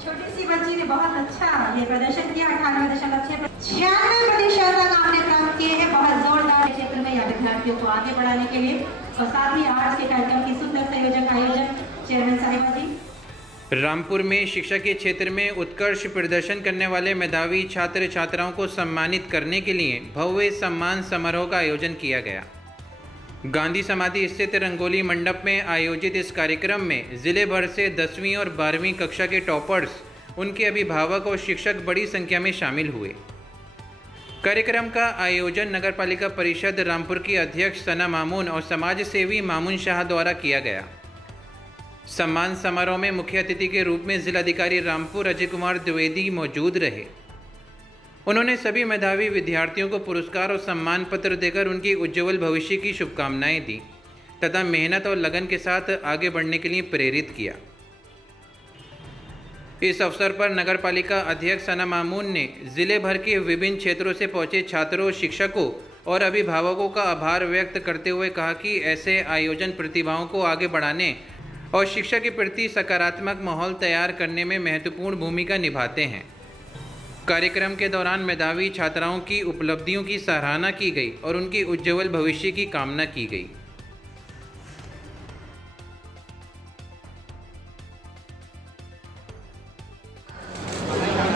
छोटी सी बच्ची ने बहुत अच्छा ये प्रदर्शन किया। 98.96% तक आपने प्राप्त किए हैं। बहुत जोरदार क्षेत्र में या विद्यार्थियों को आगे बढ़ाने के लिए और साथ ही आज के कार्यक्रम की सुंदर संयोजक आयोजक चेयरमैन साहिबा जी। रामपुर में शिक्षा के क्षेत्र में उत्कृष्ट प्रदर्शन करने वाले मेधावी छात्र छात्राओं को सम्मानित करने के लिए भव्य सम्मान समारोह का आयोजन किया गया। गांधी समाधि स्थित रंगोली मंडप में आयोजित इस कार्यक्रम में जिले भर से 10वीं और 12वीं कक्षा के टॉपर्स, उनके अभिभावक और शिक्षक बड़ी संख्या में शामिल हुए। कार्यक्रम का आयोजन नगर पालिका परिषद रामपुर की अध्यक्ष सना मामून और समाज सेवी मामून शाह द्वारा किया गया। सम्मान समारोह में मुख्य अतिथि के रूप में जिलाधिकारी रामपुर अजय कुमार द्विवेदी मौजूद रहे। उन्होंने सभी मेधावी विद्यार्थियों को पुरस्कार और सम्मान पत्र देकर उनकी उज्ज्वल भविष्य की शुभकामनाएं दी तथा मेहनत और लगन के साथ आगे बढ़ने के लिए प्रेरित किया। इस अवसर पर नगर पालिका अध्यक्ष सना मामून ने जिले भर के विभिन्न क्षेत्रों से पहुंचे छात्रों, शिक्षकों और अभिभावकों का आभार व्यक्त करते हुए कहा कि ऐसे आयोजन प्रतिभाओं को आगे बढ़ाने और शिक्षा के प्रति सकारात्मक माहौल तैयार करने में महत्वपूर्ण भूमिका निभाते हैं। कार्यक्रम के दौरान मेधावी छात्राओं की उपलब्धियों की सराहना की गई और उनकी उज्ज्वल भविष्य की कामना की गई।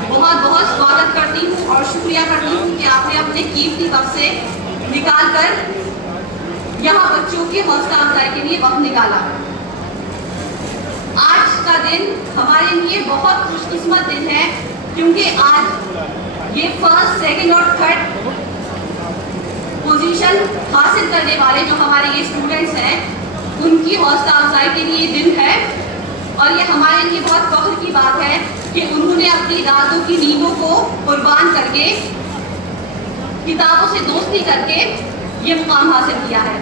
बहुत बहुत स्वागत करती हूँ और शुक्रिया करती हूँ कि आपने अपने कीमती वक्त से निकालकर यहाँ बच्चों की हौसला अफजाई के लिए वक्त निकाला। आज का दिन हमारे लिए बहुत खुशकिस्मत दिन है क्योंकि आज ये फर्स्ट, सेकंड और थर्ड पोजीशन हासिल करने वाले जो हमारे ये स्टूडेंट्स हैं उनकी हौसला अफजाई के लिए दिन है और ये हमारे लिए बहुत फख्र की बात है कि उन्होंने अपनी रातों की नींदों को कुर्बान करके, किताबों से दोस्ती करके ये मुकाम हासिल किया है।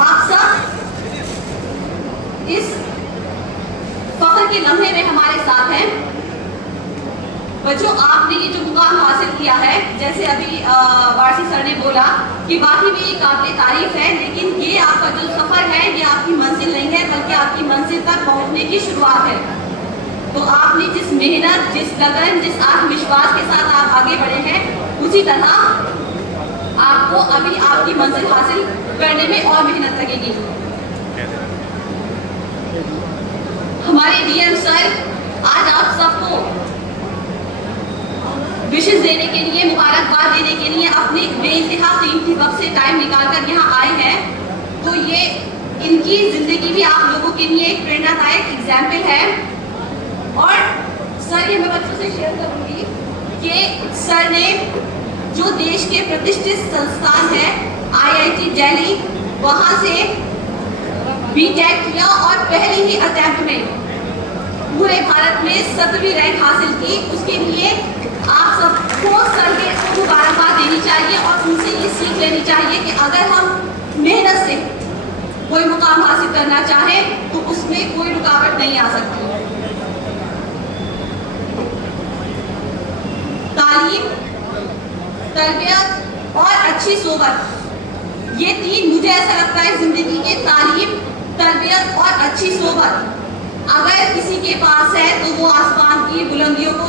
आप सब इस फख्र के लम्हे में हमारे साथ हैं। बच्चों, आपने ये जो मुकाम हासिल किया है, जैसे अभी वारसी सर ने बोला कि बाकी भी ये काबिल तारीफ है, लेकिन ये आपका जो सफर है ये आपकी मंजिल नहीं है बल्कि आपकी मंजिल तक पहुंचने की शुरुआत है। तो आपने जिस मेहनत, जिस लगन, जिस आत्मविश्वास के साथ आप आगे बढ़े हैं, उसी तरह आपको अभी आपकी मंजिल हासिल करने में और मेहनत लगेगी। हमारे डीएम सर आज आप सबको विशेष देने के लिए, मुबारकबाद देने के लिए अपने बेइंतहा कीमती वक्त से टाइम निकालकर यहाँ आए हैं। तो ये इनकी जिंदगी भी आप लोगों के लिए एक प्रेरणादायक एग्जाम्पल है। और सर, ये मैं बच्चों से शेयर करूंगी कि सर ने जो देश के प्रतिष्ठित संस्थान है IIT दिल्ली, वहाँ से बीटेक किया और पहले ही अटेम्प्ट में पूरे भारत में 7वीं रैंक हासिल की। उसके लिए आप सबको सर के मुबारकबाद देनी चाहिए और उनसे ये सीख लेनी चाहिए कि अगर हम मेहनत से कोई मुकाम हासिल करना चाहें तो उसमें कोई रुकावट नहीं आ सकती। तालीम, तरबियत और अच्छी सोबत, ये तीन मुझे ऐसा लगता है जिंदगी के, तालीम, तरबियत और अच्छी सोबत अगर किसी के पास है तो वो आसमान की बुलंदियों को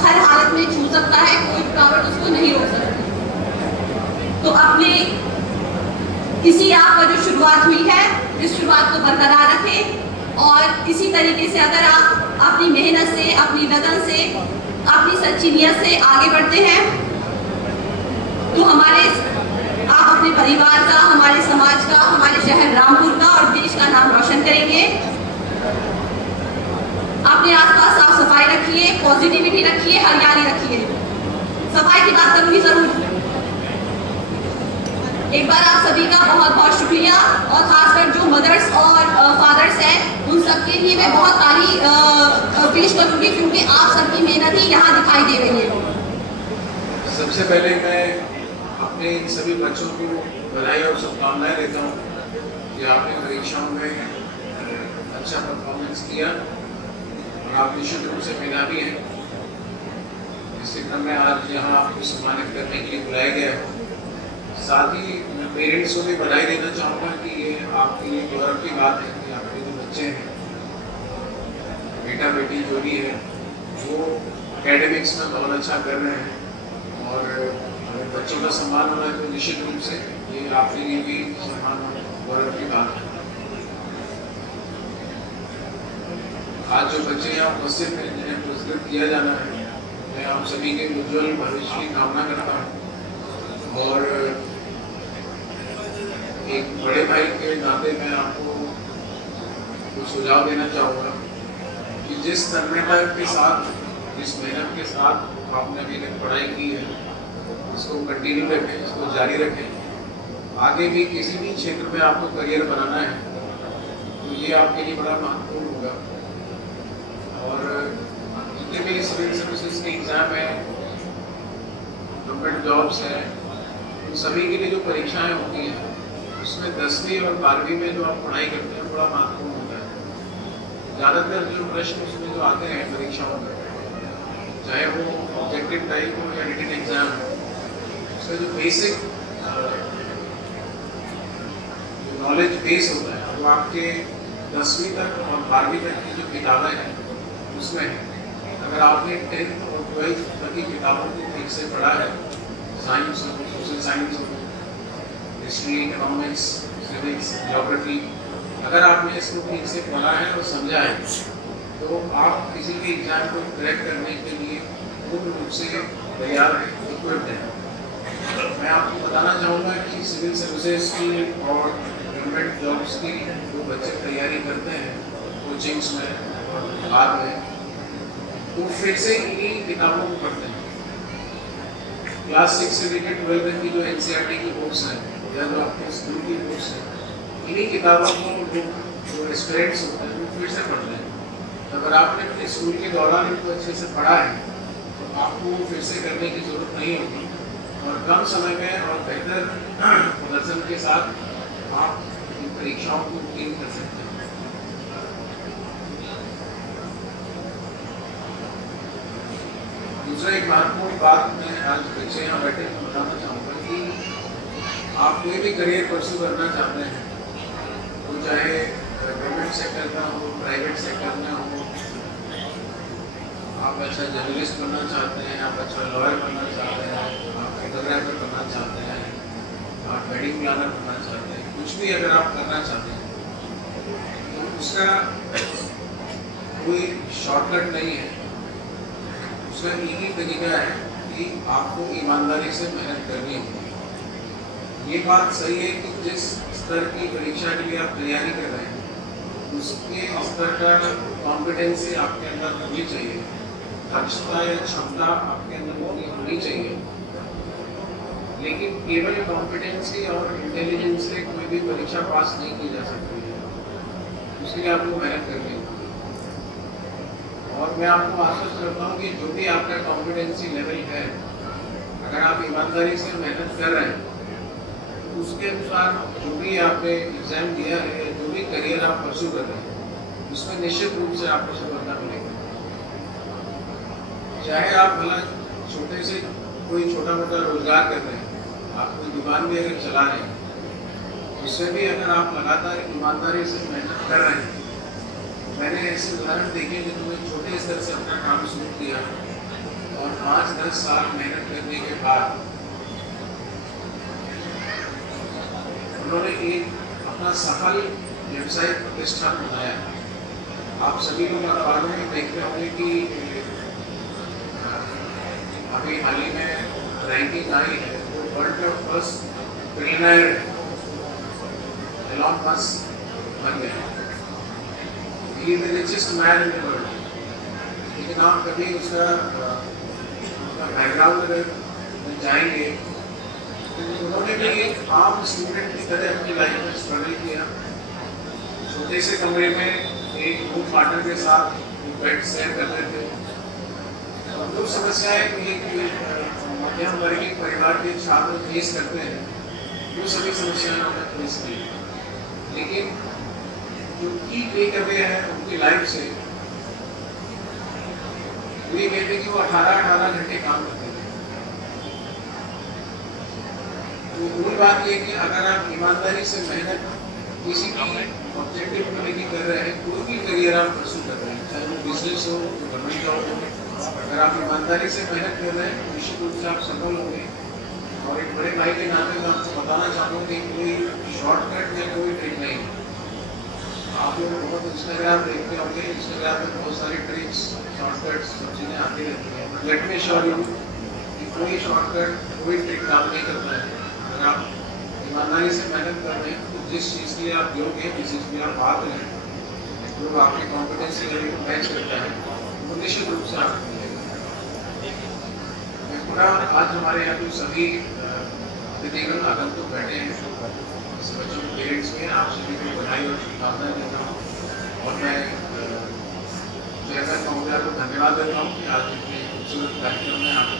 हर हालत में छू सकता है, कोई रुकावट उसको नहीं रोक सकती। तो अपने इसी आपका जो शुरुआत हुई है, इस शुरुआत को बरकरार रखें और इसी तरीके से अगर आप अपनी मेहनत से, अपनी लगन से, अपनी सच्ची नियत से आगे बढ़ते हैं तो आप अपने परिवार का, हमारे समाज का, हमारे शहर रामपुर का और देश का नाम रोशन करेंगे। अपने आसपास साफ सफाई रखिए, पॉजिटिविटी रखिए, हरियाली रखिए। सफाई की बात करूंगी जरूर। एक बार आप सभी का बहुत बहुत शुक्रिया और खासकर जो मदर्स और फादर्स हैं उन सबके लिए मैं बहुत तारीफ पेश करूंगी क्योंकि आप सबकी मेहनत ही यहाँ दिखाई दे रही है। सबसे पहले मैं अपने इन सभी बच्चों को बधाई और शुभकामनाएं देता हूँ कि आपने परीक्षाओं में अच्छा परफॉर्मेंस किया और आप निश्चित रूप से मेधावी हैं। इसी क्रम में आज यहाँ आपको सम्मानित करने के लिए बुलाया गया है। साथ ही मैं पेरेंट्स को भी बधाई देना चाहूँगा कि ये आपके लिए गौरव की बात है कि आपके जो बच्चे हैं, बेटा बेटी जो भी है, वो एकेडमिक्स में बहुत अच्छा कर रहे हैं और अगर बच्चों का सम्मान होना है तो निश्चित रूप से ये आपके लिए भी सम्मान और गौरव की बात है। आज जो बच्चे यहाँ उपस्थित हैं, जिन्हें पुरस्कृत किया जाना है, मैं आप सभी के उज्ज्वल भविष्य की कामना करता हूँ और एक बड़े भाई के नाते मैं आपको कुछ सुझाव देना चाहूँगा कि जिस तन्मयता के साथ, जिस मेहनत के साथ आपने अभी तक पढ़ाई की है, इसको कंटिन्यू रखें, इसको जारी रखें। आगे भी किसी भी क्षेत्र में आपको करियर बनाना है तो ये आपके लिए बड़ा महत्वपूर्ण होगा। और जितने भी सिविल सर्विसेज के एग्ज़ाम है, गवर्नमेंट जॉब्स है, उन सभी के लिए जो परीक्षाएं होती हैं उसमें 10वीं और 12वीं में जो आप पढ़ाई करते हैं बड़ा महत्वपूर्ण होता है। ज़्यादातर जो प्रश्न उसमें जो आते हैं परीक्षाओं में, चाहे वो ऑब्जेक्टिव टाइप हो या रिटन एग्जाम हो, उसका जो बेसिक नॉलेज बेस होता है वो आपके 10वीं तक और 12वीं तक की जो किताबें हैं उसमें है। अगर आपने 10th और 12th तक की किताबों को ठीक से पढ़ा है, साइंस हो, सोशल साइंस हो, हिस्ट्री, इकोनॉमिक्स, सिविक्स, ज्योग्राफी, अगर आपने इसको ठीक से पढ़ा है और समझा है तो आप किसी भी एग्जाम को क्रैक करने के लिए पूर्ण रूप से तैयार हैं, इक्विप्ड हैं। मैं आपको बताना चाहूँगा कि सिविल सर्विसेज की और गवर्नमेंट जॉब्स की जो बच्चे तैयारी करते हैं कोचिंग्स में और बाद में, तो फिर से इन्हीं किताबों को पढ़ते हैं। क्लास 6 से लेकर 12 तक की जो NCERT की बुक्स हैं या जो आपके स्कूल की बुक्स हैं, इन्हीं किताबों को जो एस्पिरेंट्स होते हैं वो फिर से पढ़ते हैं। अगर आपने अपने स्कूल के दौरान इनको अच्छे से पढ़ा है तो आपको फिर से करने की ज़रूरत नहीं होगी और कम समय में और बेहतर प्रदर्शन के साथ आप इन परीक्षाओं को उत्तीर्ण कर सकते हैं। दूसरा एक महत्वपूर्ण बात मैं आज बच्चे यहाँ बैठे बताना चाहूँगा कि आप कोई भी करियर परस्यू करना चाहते हैं, तो चाहे गवर्नमेंट सेक्टर में हो, प्राइवेट सेक्टर में हो, आप अच्छा जर्नलिस्ट बनना चाहते हैं, आप अच्छा लॉयर बनना चाहते हैं, आप फोटोग्राफर बनना चाहते हैं, आप वेडिंग प्लानर बनना चाहते हैं, कुछ भी अगर आप करना चाहते हैं तो उसका कोई शॉर्टकट नहीं है। उसका एक ही तरीका है कि आपको ईमानदारी से मेहनत करनी होगी। ये बात सही है कि जिस स्तर की परीक्षा के लिए आप तैयारी कर रहे हैं उसके स्तर का कॉम्पिटेंसी आपके अंदर होनी चाहिए, दक्षता या क्षमता आपके अंदर होनी चाहिए। लेकिन केवल कॉम्पिटेंसी और इंटेलिजेंस से कोई भी परीक्षा पास नहीं की जा सकती है, उसके लिए आपको मेहनत करनी होगी। और मैं आपको आश्वस्त करता हूँ कि जो भी आपका कॉम्पिटेंसी लेवल है, अगर आप ईमानदारी से मेहनत कर रहे हैं तो उसके अनुसार जो भी आपने एग्जाम दिया है, जो भी करियर आप परस्यू कर रहे हैं, उसमें निश्चित रूप से आपको सफलता मिलेगी। चाहे आप भला छोटे से कोई छोटा मोटा रोजगार कर रहे हैं, आप कोई दुकान भी अगर चला रहे हैं, उससे भी अगर आप लगातार ईमानदारी से मेहनत कर रहे हैं, मैंने ऐसे उदाहरण देखे जिन्होंने छोटे स्तर से अपना काम शुरू किया और 5-10 साल मेहनत करने के बाद उन्होंने एक अपना सफल व्यवसायिक प्रतिष्ठान बनाया। आप सभी लोग अखबारों में देखते होंगे कि अभी हाल ही में रैंकिंग आई है, वो वर्ल्ड का फर्स्ट बिलियनर एलॉन मस्क बन गए। He is the richest man in the world. लेकिन आप कभी उसका बैकग्राउंड अगर जाएंगे तो उन्होंने भी एक आम स्टूडेंट की तरह अपनी लाइफ में स्ट्रगल किया। छोटे से कमरे में एक रूम पार्टनर के साथ बेड शेयर करते थे। और जो समस्याएं एक मध्यम वर्गीय परिवार के छात्र फेस करते हैं, वो सभी समस्याएं उन्होंने फेस की। लेकिन जो की टेक अवे है उनकी लाइफ से, वो ये कहते कि वो 18-18 घंटे काम करते थे। तो मूल बात ये कि अगर आप ईमानदारी से मेहनत किसी भी ऑब्जेक्टिव को लेकर कर रहे हैं, अगर आप परसू कर रहे हैं, चाहे वो बिजनेस हो, गवर्नमेंट जॉब हो, अगर आप ईमानदारी से मेहनत कर रहे हैं, निश्चित रूप से आप सफल होंगे। और एक बड़े भाई के नाते मैं आपको बताना चाहता हूँ कि कोई शॉर्टकट या कोई ट्रिक नहीं है। आप लोग बहुत इंस्टाग्राम देखते होंगे, इंस्टाग्राम में बहुत सारी ट्रिक्स, शॉर्टकट्स, सब चीज़ें आती रहती हैं, but let me sure you कि कोई शॉर्टकट, कोई ट्रिक काम नहीं करता है। अगर आप ईमानदारी से मेहनत कर रहे हैं तो जिस चीज़ के लिए आप योग्य हैं, जिस चीज़ के लिए आप बात रहे हैं, जो आपकी कॉम्पिटेंसी लेवल को मैच करता है, वो निश्चित रूप से आपको मिलेगा। मैं पूरा आज हमारे यहाँ जो सभी अतिथिगण आगंतुक बैठे हैं, बच्चों के पेरेंट्स में आप सभी को बधाई और शुभकामनाएं देता हूँ। और मैं चेयरमैन महोदय को धन्यवाद देता हूँ कि आज इतने खूबसूरत कार्यक्रम में आपने